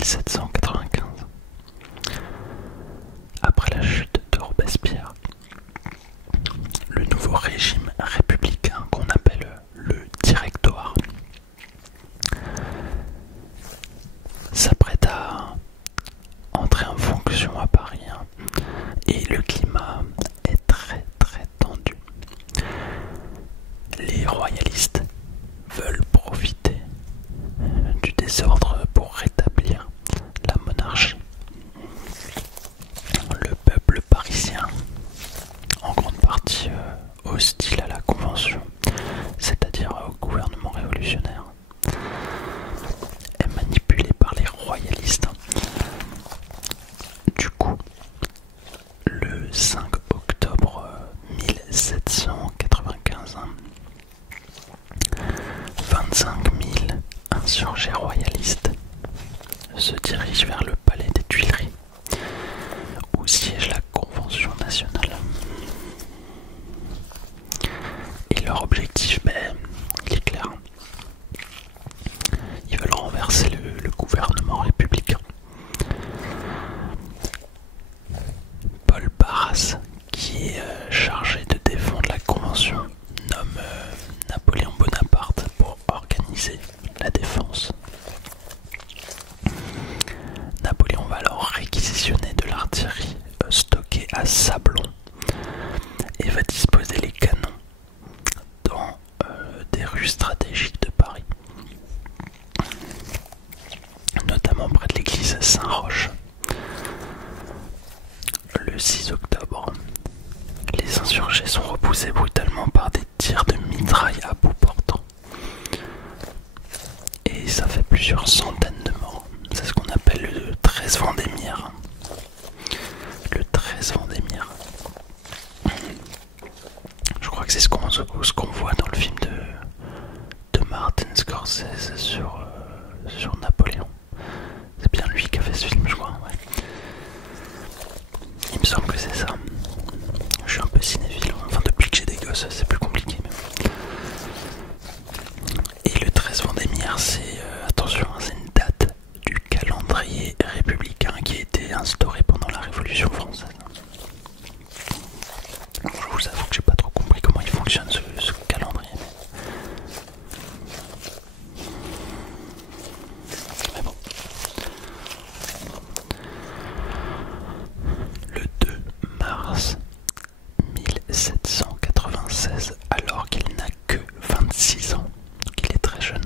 1795. Après la chute de Robespierre, le nouveau régime républicain qu'on appelle le Directoire s'apprête à entrer en fonction à Paris, et le climat est très très tendu. Les royalistes veulent profiter du désordre pour rétablir la monarchie. Le peuple parisien, en grande partie hostile à la Convention, c'est-à-dire au gouvernement révolutionnaire, est manipulé par les royalistes. Du coup, le 5 octobre 1795, 25 000 insurgés royalistes se dirigent vers le palais des Tuileries, où siège la Convention nationale. Et leur objectif, il est clair. Ils veulent renverser le gouvernement républicain. Paul Barras, qui est chargé de défendre la Convention, nomme Napoléon Bonaparte pour organiser la défense. Napoléon va alors réquisitionner de l'artillerie stockée à Sablon et va disposer les canons dans des rues stratégiques de Paris, notamment près de l'église Saint-Roch. Le 6 octobre, les insurgés sont repoussés brutalement par des tirs de mitraille à bout portant. Et ça fait plusieurs centaines de morts. C'est ce qu'on appelle le 13 Vendémiaire. Le 13 Vendémiaire. Je crois que c'est ce qu'on voit dans le film de Martin Scorsese sur Napoléon. C'est bien lui qui a fait ce film, je crois. Ouais. Il me semble que c'est ça. Je suis un peu cinéphile. Enfin, depuis que j'ai des gosses, c'est plus compliqué. Mais... Et le 13 Vendémiaire, attention, c'est une date du calendrier républicain qui a été instauré pendant la Révolution française. Je vous avoue que j'ai pas trop compris comment il fonctionne ce calendrier. Mais bon. Le 2 mars 1796, alors qu'il n'a que 26 ans, donc il est très jeune,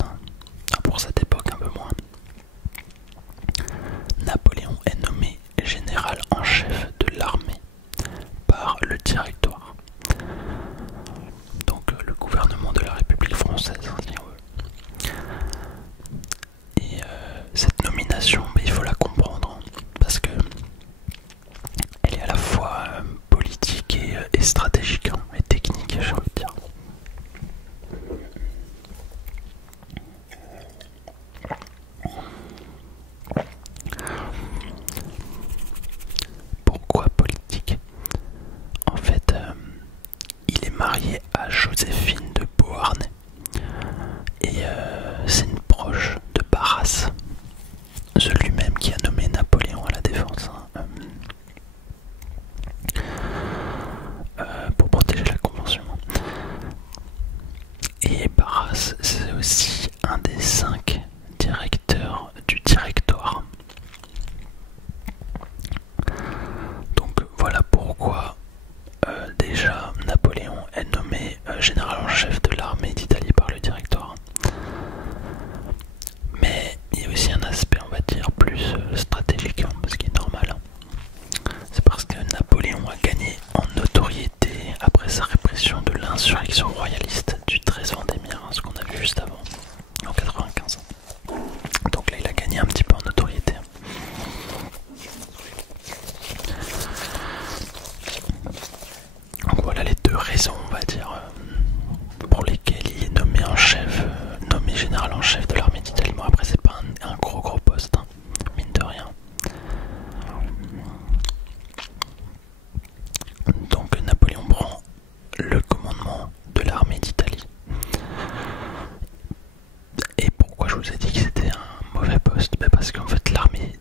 pour cette époque un peu moins, Napoléon est nommé général en chef de l'armée par le Directoire, donc le gouvernement de la République française, si on veut. Et cette nomination, il faut la comprendre, parce que elle est à la fois politique et stratégique, et technique, j'ai envie de dire. Pourquoi politique? En fait, il est marié à Joséphine de Beauharnais, et c'est une proche de Barras, celui-même qui a nommé Napoléon à la défense, pour protéger la Convention. Et Barras, c'est aussi un des 5 directeurs du Directoire. Donc voilà pourquoi déjà Napoléon est nommé général en chef de l'armée d'Italie par le Directoire. Mais il y a aussi un aspect, on va dire, plus stratégique, parce qu'il est normal. C'est parce que Napoléon a gagné en notoriété après sa répression de l'insurrection royaliste du 13 Vendémiaire, ce qu'on a vu juste avant, en 95. Donc là, il a gagné un petit peu en notoriété. Donc voilà les deux raisons, on va dire, pour lesquelles il est nommé en chef, nommé général en chef de l'armée d'Italie. Bon, après, c'est pas un gros poste, mine de rien. Donc Napoléon prend le commandement de l'armée d'Italie. Et pourquoi je vous ai dit que c'était un mauvais poste? Parce qu'en fait l'armée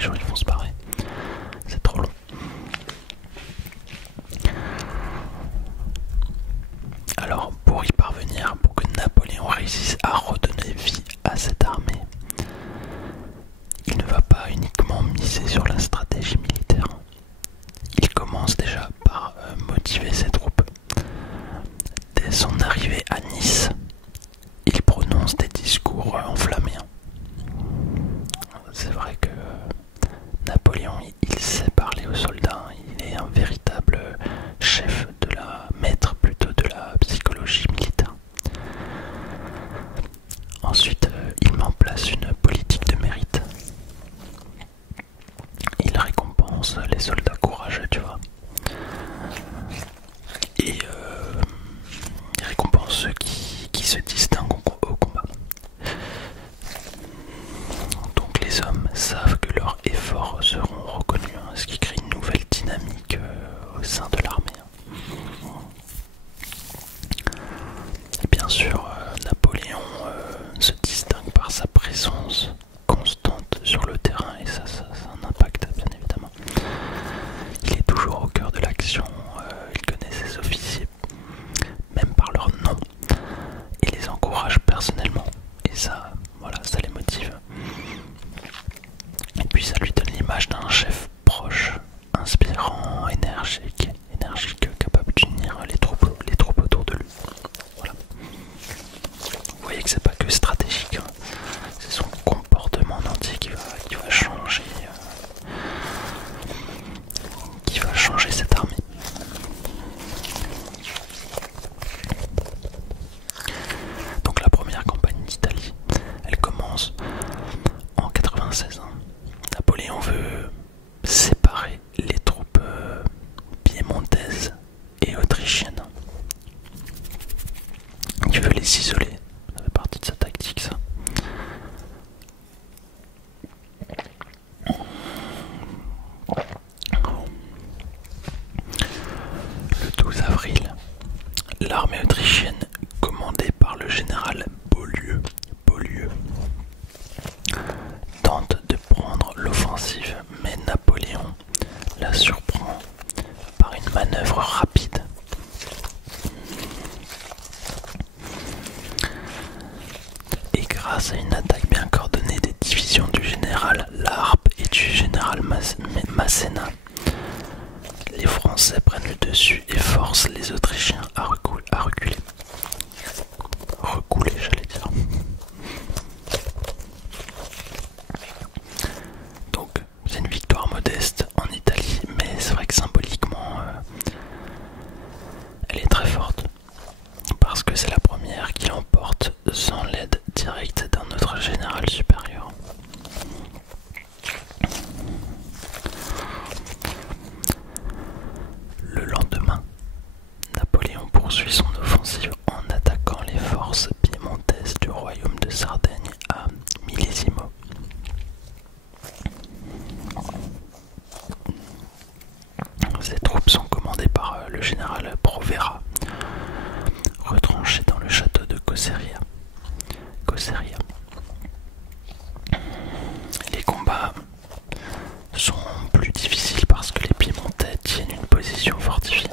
les gens ils vont se barrer. C'est trop long. Alors pour y parvenir, pour que Napoléon réussisse à redonner vie à cette armée, il ne va pas uniquement miser sur la stratégie militaire. Il commence déjà par motiver ses troupes. Dès son arrivée à Nice, il prononce des discours enflammés. C'est vrai que Napoléon, il sait parler aux soldats, il est un véritable chef de la maître plutôt de la psychologie militaire. Ensuite, il met en place une politique de mérite. Il récompense les soldats courageux, tu vois. Et il récompense ceux qui se distinguent au combat. Donc les hommes savent que leurs efforts seront reconnus, ce qui crée une nouvelle dynamique au sein de l'armée. Et bien sûr, Napoléon se distingue par sa présence constante sur le terrain, et ça a un impact bien évidemment. Il est toujours au cœur de l'action, il connaît ses officiers, même par leur nom, et les encourage personnellement, et ça, voilà, ça les motive. Et puis ça lui donne l'image d'un chef proche, inspirant, énergique, capable d'unir les troupes autour de lui. Voilà. Vous voyez que c'est pas que stratégique, hein. C'est son comportement en entier qui va changer cette armée. Donc la première campagne d'Italie, elle commence en 96. Napoléon veut séparer les troupes piémontaises et autrichiennes. Il veut les isoler. Ça fait partie de sa tactique, ça. Le 12 avril, l'armée autrichienne, commandée par le général Beaulieu, tente de prendre l'offensive, mais Napoléon la surprend par une manœuvre rapide. Et grâce à une attaque bien coordonnée des divisions du général Larpe et du général Masséna, les Français prennent le dessus et forcent les Autrichiens à reculer. Recouler, j'allais dire. Donc, c'est une victoire modeste en Italie, mais c'est vrai que symboliquement, elle est très forte. Parce que c'est la première qui l'emporte sans l'aide directe d'un autre général supérieur. Le lendemain, Napoléon poursuit son offensive en attaquant les forces piémontaises du royaume de Sardaigne à Millesimo. Ces troupes sont commandées par le général Provera, retranché dans le château de Coseria. Les combats sont plus difficiles parce que les Piémontais tiennent une position fortifiée.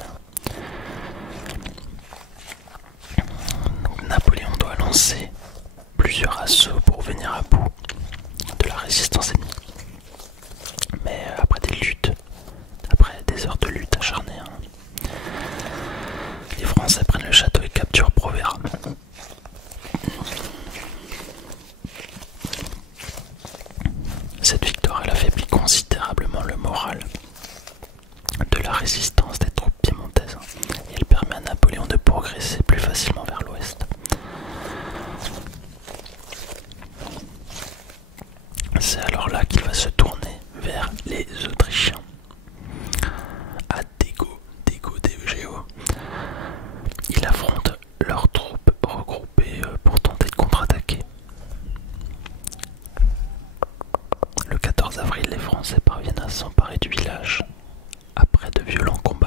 Donc, Napoléon doit lancer plusieurs assauts pour venir à bout de la résistance ennemie. Mais après des heures de lutte acharnée, les Français prennent le château et capturent Provera. Cette victoire, elle affaiblit considérablement le moral de la résistance des troupes piémontaises et elle permet à Napoléon de progresser plus facilement vers l'ouest. C'est alors là qu'il va se tourner vers les Autrichiens. À Dego, il affronte leurs troupes regroupées pour tenter de contre-attaquer. Le 14 avril, les Français parviennent à s'emparer du village après de violents combats.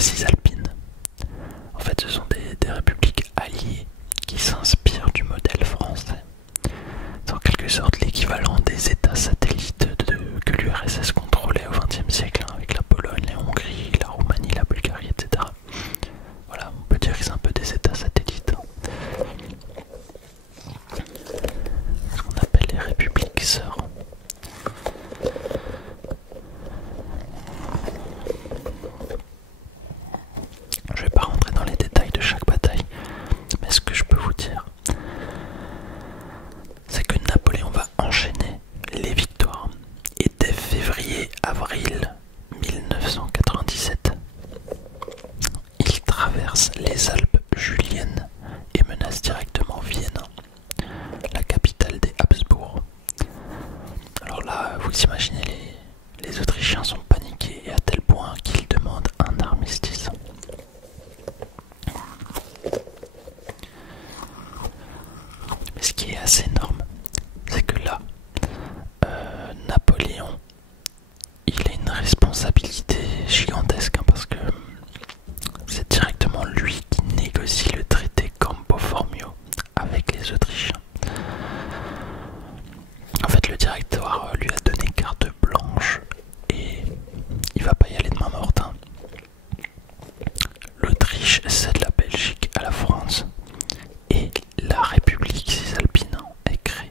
cisalpine. En fait, ce sont des républiques alliées qui s'inspirent du modèle français. C'est en quelque sorte l'équivalent des États satellites que l'URSS contrôlait au XXe siècle, hein, avec la Pologne, la Hongrie, la Roumanie, la Bulgarie, etc. Voilà, on peut dire que c'est un peu des États satellites. Ce qu'on appelle les républiques sœurs. Je vais pas rentrer dans les détails de chaque bataille, mais ce que je peux vous dire, c'est que Napoléon va enchaîner les victoires. Et dès février-avril 1997, il traverse les Alpes juliennes et menace directement Vienne, la capitale des Habsbourg. Alors là, vous imaginez, les Autrichiens sont paniqués et à tel point qu'ils demandent un armistice. Mais ce qui est assez énorme, c'est que là, Napoléon, il a une responsabilité gigantesque, hein, parce que c'est directement lui qui négocie le traité Campo Formio avec les Autrichiens. En fait, le directoire lui a donné carte blanche et il va pas y aller de main morte, hein. L'Autriche cède la Belgique à la France et la République cisalpine est créée.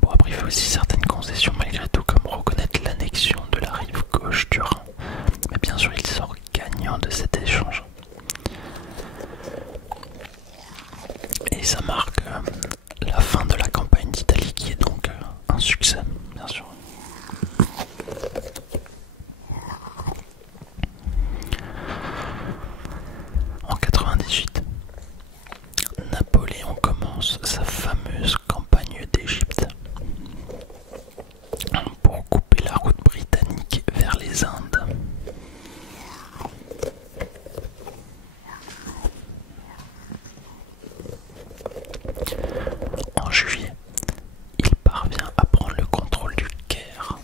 Bon, après il fait aussi certaines concessions malgré tout, comme reconnaître l'annexion de la rive gauche du Rhin. Mais bien sûr, il sort gagnant de cet échange. Et ça marque la fin de la campagne d'Italie, qui est donc un succès, bien sûr. En 98, Napoléon commence sa fameuse campagne d'Égypte pour couper la route britannique vers les Indes. En juillet, il parvient à prendre le contrôle du Caire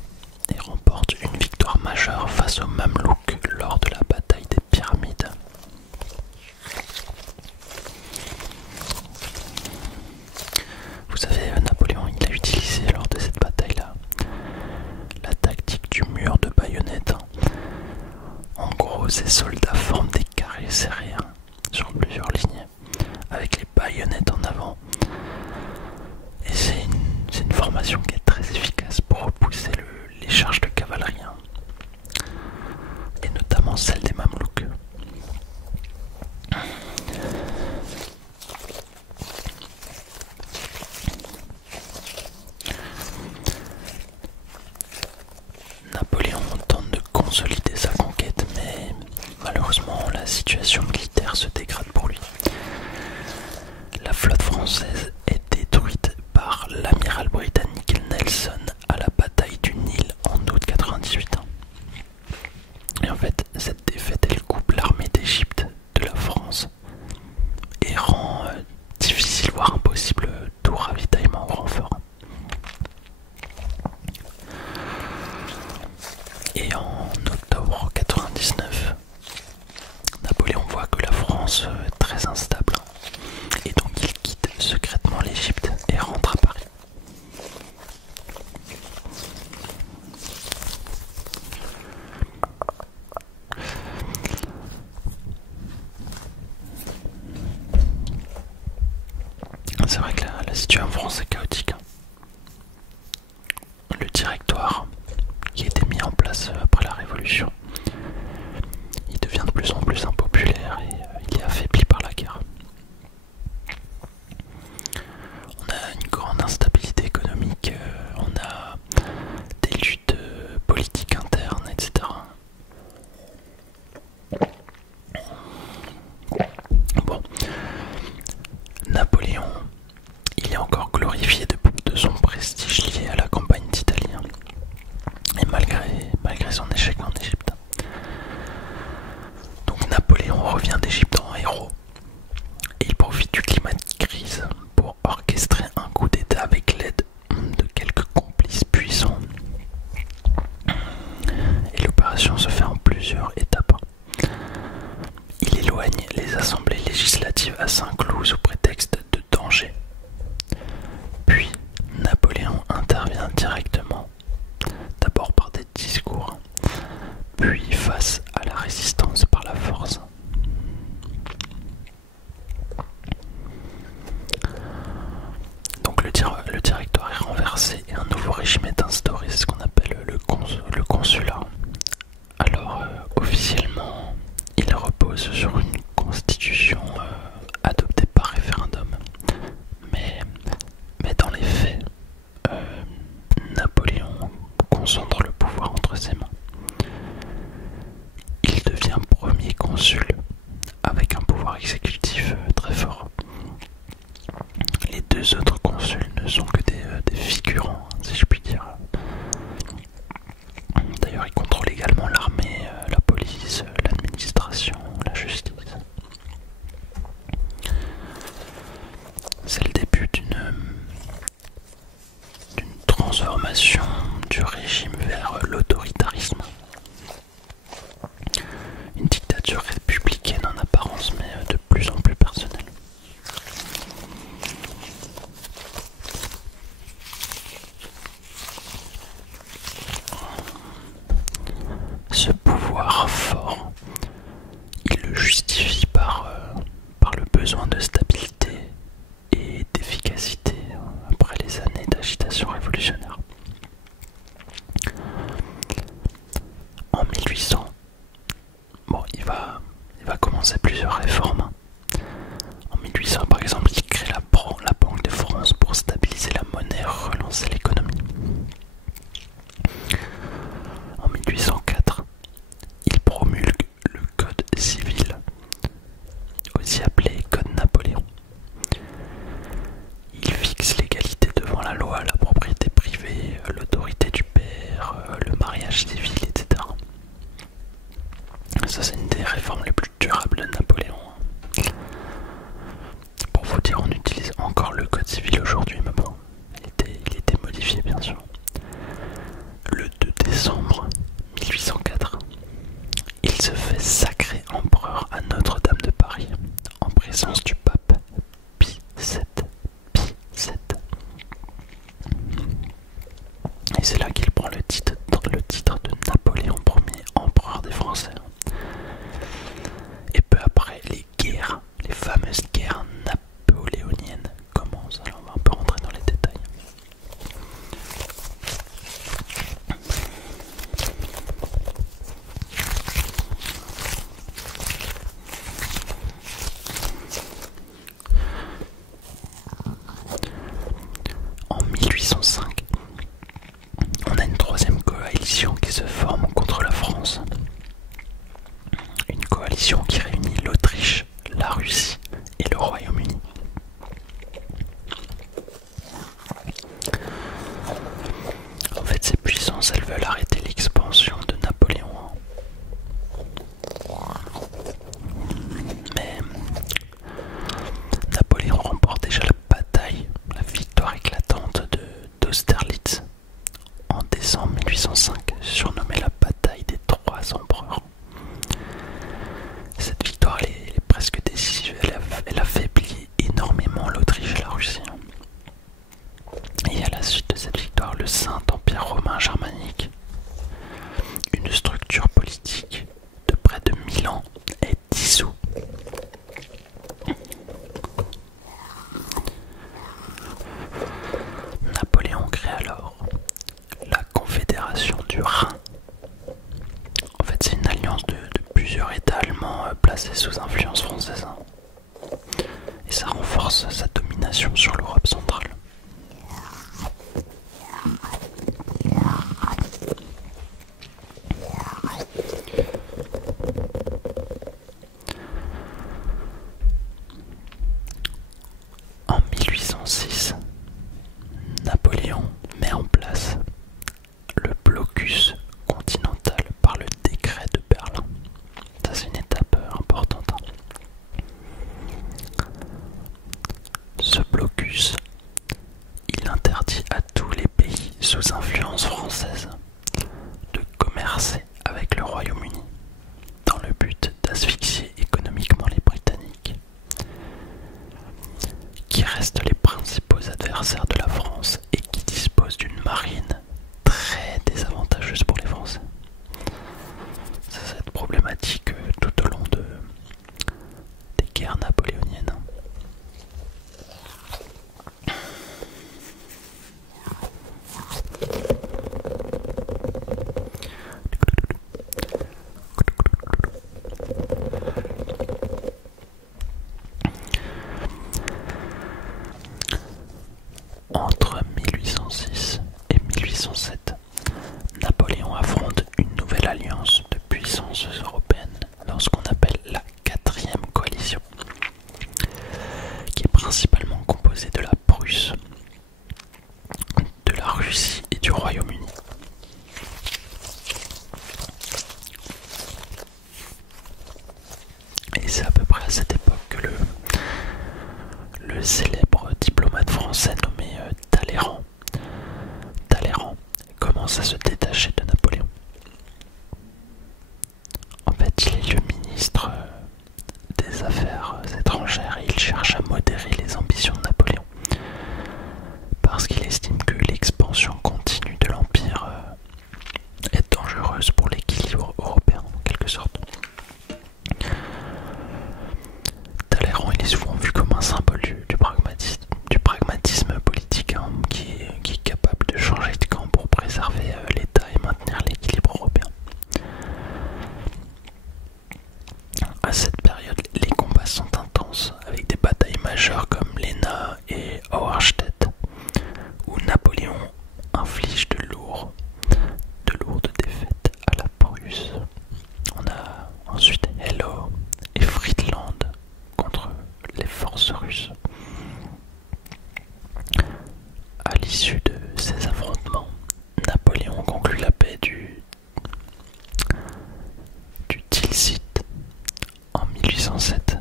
et remporte une victoire majeure face aux Mamelouks lors de la bataille des Pyramides. Vous savez, Napoléon, il a utilisé lors de cette bataille-là la tactique du mur de baïonnettes. En gros, ces soldats forment des carrés serrés, hein, sur plusieurs lignes, avec les baïonnettes en avant. Et c'est une formation qui est très efficace pour repousser les charges de cavalerie, hein, et notamment celle des Mamelouks. Napoléon tente de consolider sa conquête, mais malheureusement la situation militaire se dégrade pour lui. La flotte française est détruite par l'amiral britannique Nelson à la bataille du Nil en août 98. Et en fait, cette défaite, elle coupe l'armée d'Égypte de la France et rend difficile, voire impossible, tout ravitaillement au renfort. Et en octobre 99, Napoléon voit que la France est très instable et donc il quitte secrètement l'Égypte et rentre à Paris. C'est vrai que la situation en France est chaotique. Le directoire qui a été mis en place après la Révolution, il devient de plus en plus impopulaire et il est affaibli par la guerre. On a une grande instabilité économique, on a des luttes politiques internes, etc. Bon, Napoléon, il est encore glorifié assemblées législatives à Saint-Cloud sous prétexte de danger. Puis Napoléon intervient directement, d'abord par des discours, puis face à la résistance par la force. Donc le directoire est renversé et un nouveau régime est instauré, c'est ce qu'on appelle le consulat. Alors officiellement, il repose sur une constitution adoptée par référendum, mais dans les faits, Napoléon concentre le pouvoir entre ses mains. Il devient premier consul avec un pouvoir exécutif très fort. Les deux autres consuls ne sont que des figurants, si je puis dire. D'ailleurs, il contrôle également l'armée, la police, l'administration, la justice. C'est le début d'une transformation du régime vers l'autoritarisme. Une dictature républicaine en apparence, mais de plus en plus personnelle. Ce pouvoir fort, il le justifie par le besoin de stabilité et d'efficacité après les années d'agitation révolutionnaire. En 1800, il va commencer plusieurs réformes. En 1800, par exemple, il crée la Banque de France pour stabiliser la monnaie et relancer l'économie. En 1804, il promulgue le Code civil, aussi appelé Code Napoléon. Il fixe l'égalité devant la loi, la propriété privée, l'autorité du père, le mariage civil, etc. Ça, c'est une des réformes les plus durables de Napoléon. Pour vous dire, on utilise encore le Code civil aujourd'hui, mais bon, il était modifié bien sûr. Le 2 décembre 1804, il se fait sacrer empereur à Notre-Dame de Paris, en présence du pape Pie VII. Et c'est là qu'il prend le titre de Napoléon Ier, empereur des Français. Et peu après, les fameuses guerres napoléoniennes commencent. Alors on va un peu rentrer dans les détails. En 1805, on a une troisième coalition qui se forme contre la France. Une coalition qui réunit l'Autriche, la Russie et le Royaume-Uni. En fait, ces puissances, elles veulent arrêter l'expansion de Napoléon. Mais Napoléon remporte déjà la victoire éclatante d'Austerlitz en décembre 1805, surnommée la bataille des Trois Empereurs. Cette victoire elle est presque décisive, elle affaiblit énormément l'Autriche et la Russie. Et à la suite de cette victoire, le Saint-Empire romain germanique, une structure politique de près de 1000 ans, est dissous. Napoléon crée alors la Confédération du Rhin. En fait, c'est une alliance de plusieurs États allemands placés sous influence française. Et ça renforce sa domination sur l'Europe centrale. En 1806, Napoléon met en place le blocus continental par le décret de Berlin. Ça, c'est une étape importante. Ce blocus célèbre diplomate français nommé Talleyrand. Talleyrand commence à se détacher de Napoléon. En fait, il est le ministre des Affaires étrangères et il cherche à modérer les ambitions de Napoléon parce qu'il estime que l'expansion continue de l'Empire est dangereuse pour l'équilibre européen en quelque sorte. Talleyrand il est souvent vu comme un symbole du pragmatisme politique qui est capable de changer de camp pour préserver l'État et maintenir l'équilibre européen. À cette période, les combats sont intenses avec des batailles majeures comme l'Ena et Auerstedt où Napoléon inflige de lourdes défaites à la Prusse. On a ensuite Eylau et Friedland contre les forces russes. À l'issue de ces affrontements, Napoléon conclut la paix du Tilsit en 1807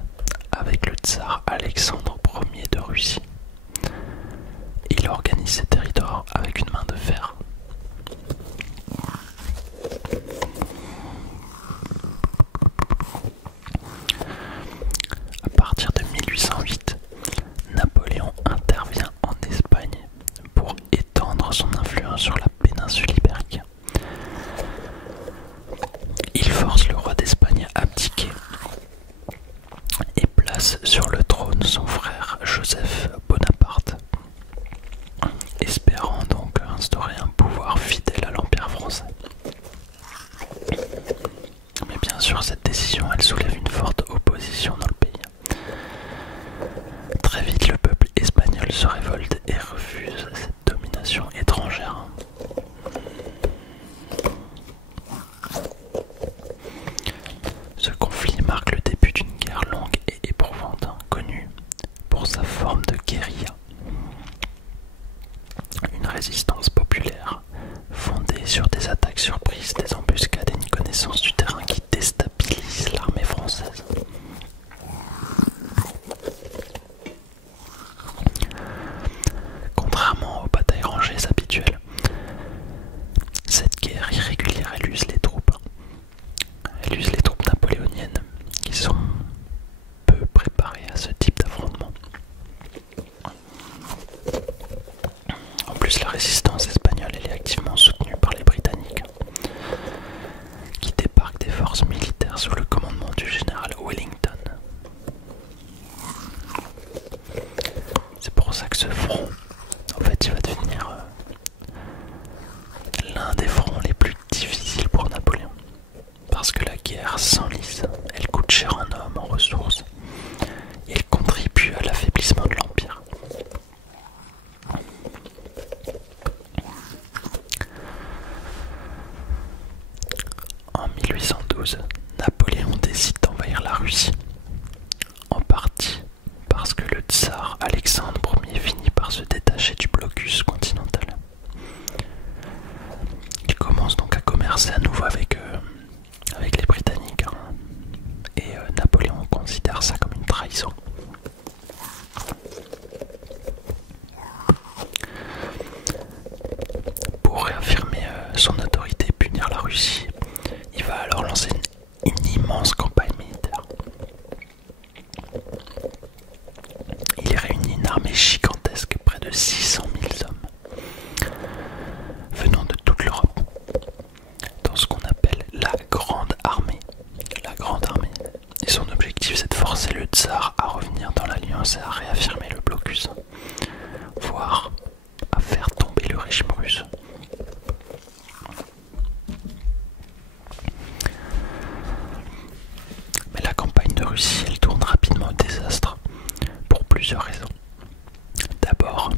avec le tsar Alexandre Ier de Russie. Il organise ses territoires avec une main de fer. À partir de 1808, Napoléon intervient en Espagne pour étendre son influence sur la péninsule ibérique. Il force le roi d'Espagne à abdiquer et place sur le trône son frère Joseph Bonaparte, espérant donc instaurer un pouvoir fidèle à l'Empire français. Mais bien sûr, cette décision, elle soulève une forte opposition dans le pays. Très vite, le peuple espagnol se révolte et refuse cette domination étrangère. Ce conflit marque le début d'une guerre longue et éprouvante, connue pour sa forme de guérilla. Une résistance populaire fondée sur des attaques surprises, des embuscades et une connaissance du terrain qui déstabilise l'armée française. Contrairement aux batailles rangées habituelles, cette guerre irrégulière elle use les troupes napoléoniennes qui sont peu préparées à ce type d'affrontement. En plus, la résistance espagnole elle est activement soutenue par les Britanniques, qui débarquent des forces militaires sous le commandement du général Wellington. C'est pour ça que ce front, en fait, il va devenir l'un des fronts les plus difficiles pour Napoléon. Parce que la guerre s'enlise, elle coûte cher en hommes, en ressources, et elle contribue à l'affaiblissement de l'Empire. En 1812, Napoléon décide d'envahir la Russie, en partie parce que le tsar Alexandre Ier finit par se détacher du blocus continental. Il commence donc à commercer à nouveau avec les Britanniques, et Napoléon considère ça comme une trahison. Pour réaffirmer son autorité et punir la Russie, il va alors lancer une immense campagne militaire. Il réunit une armée gigantesque, près de 600 000 hommes, venant de toute l'Europe, dans ce qu'on appelle la Grande Armée. La Grande Armée. Et son objectif, c'est de forcer le tsar à revenir dans l'Alliance et à réaffirmer le blocus, voire à faire tomber le régime russe. Mais la campagne de Russie, elle tourne rapidement au désastre pour plusieurs raisons. D'abord,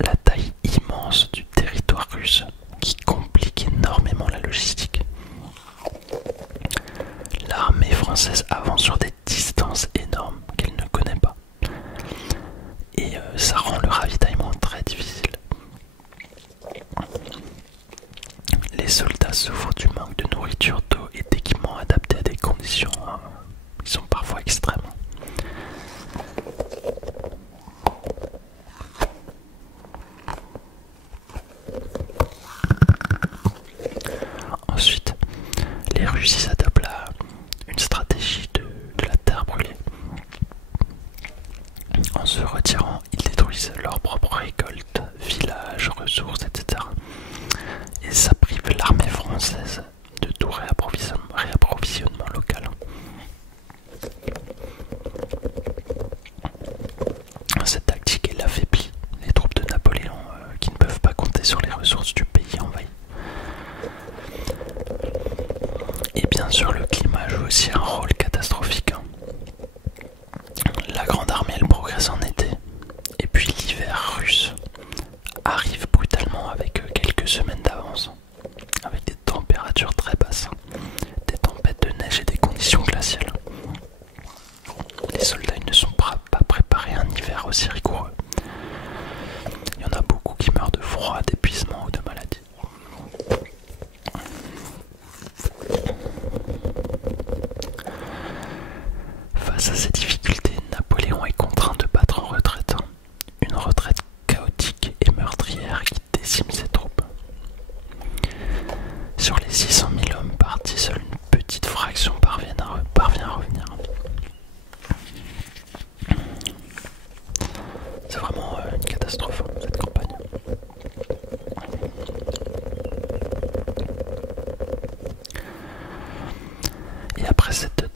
la taille immense du territoire russe qui complique énormément la logistique. L'armée française avance sur des distances énormes qu'elle ne connaît pas. Et ça rend le ravitaillement très difficile. Les soldats souffrent du manque de nourriture, d'eau et d'équipements adaptés à des conditions qui sont parfois extrêmes.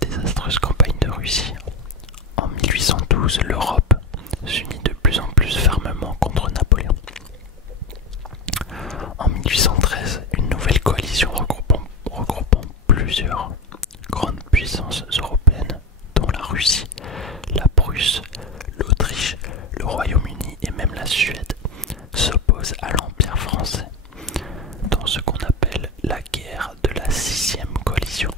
désastreuse campagne de Russie. En 1812, l'Europe s'unit de plus en plus fermement contre Napoléon. En 1813, une nouvelle coalition regroupant plusieurs grandes puissances européennes, dont la Russie, la Prusse, l'Autriche, le Royaume-Uni et même la Suède, s'oppose à l'Empire français dans ce qu'on appelle la guerre de la sixième coalition.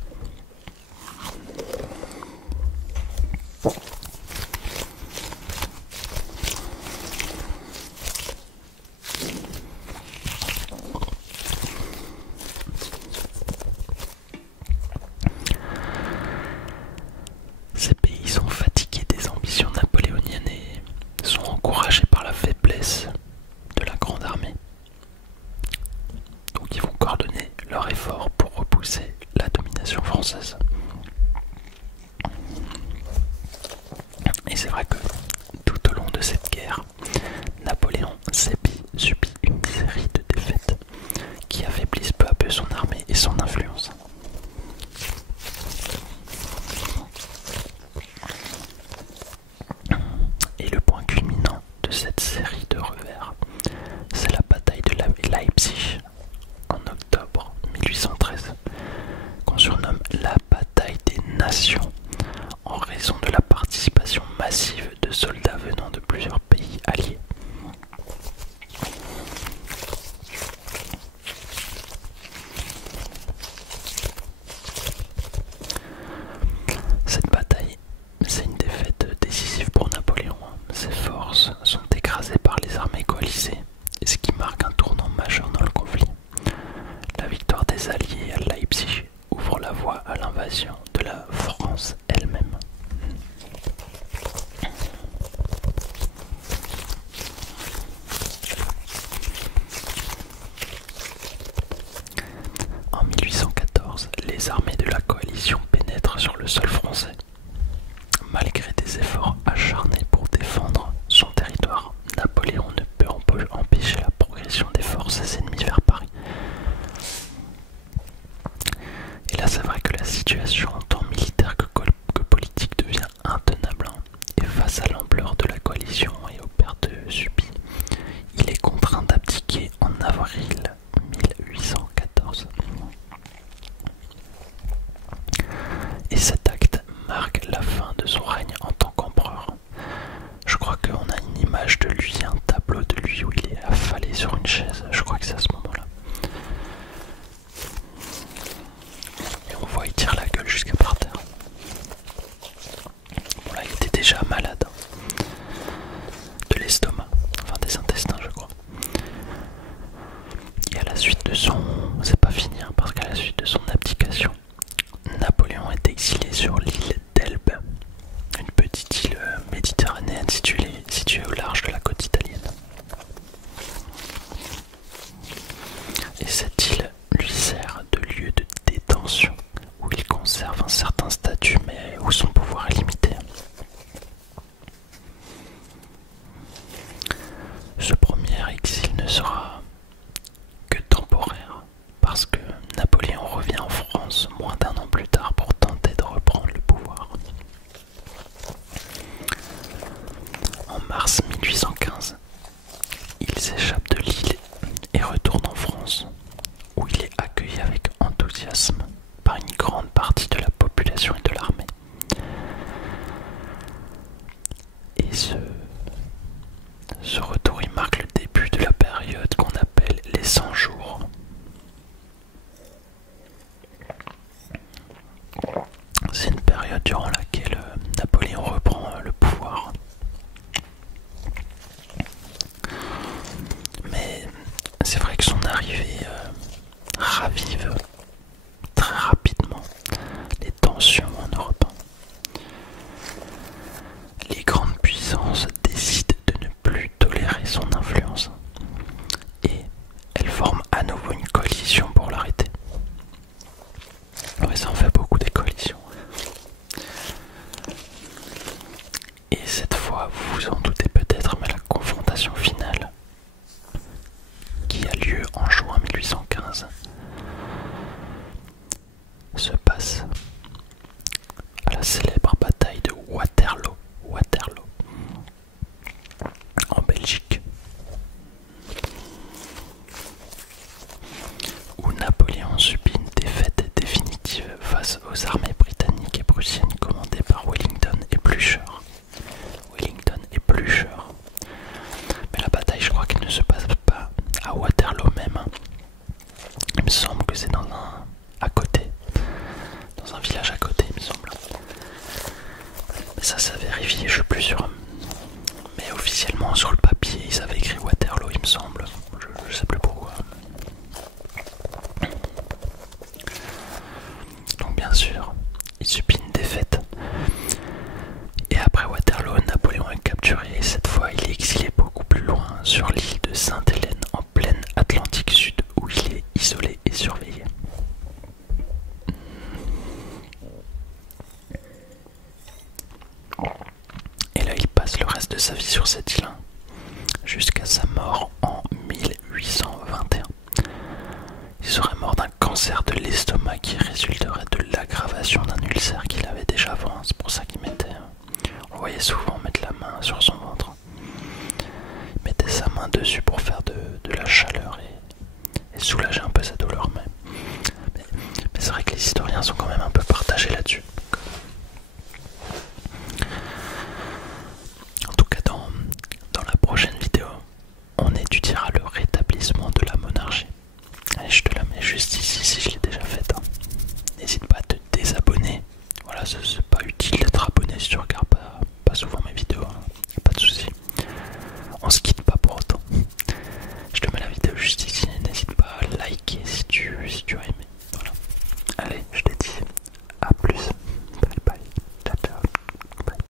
Ces pays sont fatigués des ambitions napoléoniennes et sont encouragés par la faiblesse de la grande armée. Donc ils vont coordonner leurs efforts pour repousser la domination française. Et c'est vrai que tout au long de cette guerre, Napoléon subit une série de défaites qui affaiblissent peu à peu son armée et son influence. Et le point culminant de cette série de revers, c'est la bataille de Leipzig en octobre 1813, qu'on surnomme la bataille des nations en raison de la participation massive de soldats venant de plusieurs pays alliés. Cette bataille, c'est une défaite décisive pour Napoléon. Ses forces sont écrasées par les armées coalisées, ce qui marque un tournant majeur dans le conflit. La victoire des Alliés à Leipzig ouvre la voie à l'invasion de la France elle-même. En 1814, les armées de la coalition pénètrent sur le sol français. Malgré des efforts acharnés pour défendre son territoire, Napoléon ne peut empêcher la progression des forces ennemies vers Paris. Et là, c'est vrai que la situation en tant militaire que politique devient intenable. Et face à l'ampleur de la coalition et aux pertes subies, il est contraint d'abdiquer en avril 1814. Et cet acte marque la fin de son règne en tant qu'empereur. Je crois qu'on a une image de lui, un tableau de lui où il est affalé sur une chaise. Je crois que c'est à ce moment-là. Et on voit il tire la gueule jusqu'à par terre. Bon là il était déjà malade. De l'estomac, enfin des intestins je crois. Et à la suite de son... c'est pas fini hein, parce qu'à la suite de son abdication, Napoléon est exilé sur l'île d'Elbe, une petite île méditerranéenne située au large de la côte italienne. Et cette île lui sert de lieu de détention, où il conserve un certain statut mais où son pouvoir est limité. Ce premier exil ne sera que temporaire, parce que Napoléon revient en France moins d'un an plus tard pour tenter de reprendre le pouvoir. En mars 1815, il s'échappe de l'île et retourne en France, où il est accueilli avec enthousiasme par une grande partie de la population et de l'armée. Et ce retour, il marque le début de la période qu'on appelle les 100 jours. C'est une période durant laquelle Napoléon reprend le pouvoir. Mais c'est vrai que son arrivée ravive très rapidement les tensions en Europe. Les grandes puissances décident de ne plus tolérer son influence et elles forment à nouveau une coalition pour l'arrêter. Ouais, ça en fait beaucoup des coalitions. célèbre bataille de Waterloo, en Belgique, où Napoléon subit une défaite définitive face aux armées britanniques et prussiennes commandées par Wellington et Blücher. Mais la bataille, je crois qu'elle ne se passe pas à Waterloo même. Il me semble que c'est dans un village à côté, il me semble. Mais ça à vérifier, je suis plus sûr. Mais officiellement sur le papier, ils avaient écrit Waterloo, il me semble. Je sais plus pourquoi. Donc bien sûr, il subit une défaite. Et après Waterloo, Napoléon est capturé et cette fois il est exilé beaucoup plus loin sur l'île de Sainte-Hélène en pleine Atlantique Sud où il est isolé et surveillé. Et là il passe le reste de sa vie sur cette île jusqu'à sa mort en 1821. Il serait mort d'un cancer de l'estomac qui résulterait de l'aggravation d'un ulcère qu'il avait déjà avant. C'est pour ça qu'il mettait... On voyait souvent mettre la main sur son ventre. Il mettait sa main dessus pour faire de la chaleur et soulager un peu sa douleur. Mais c'est vrai que les historiens sont quand même un peu partagés là-dessus.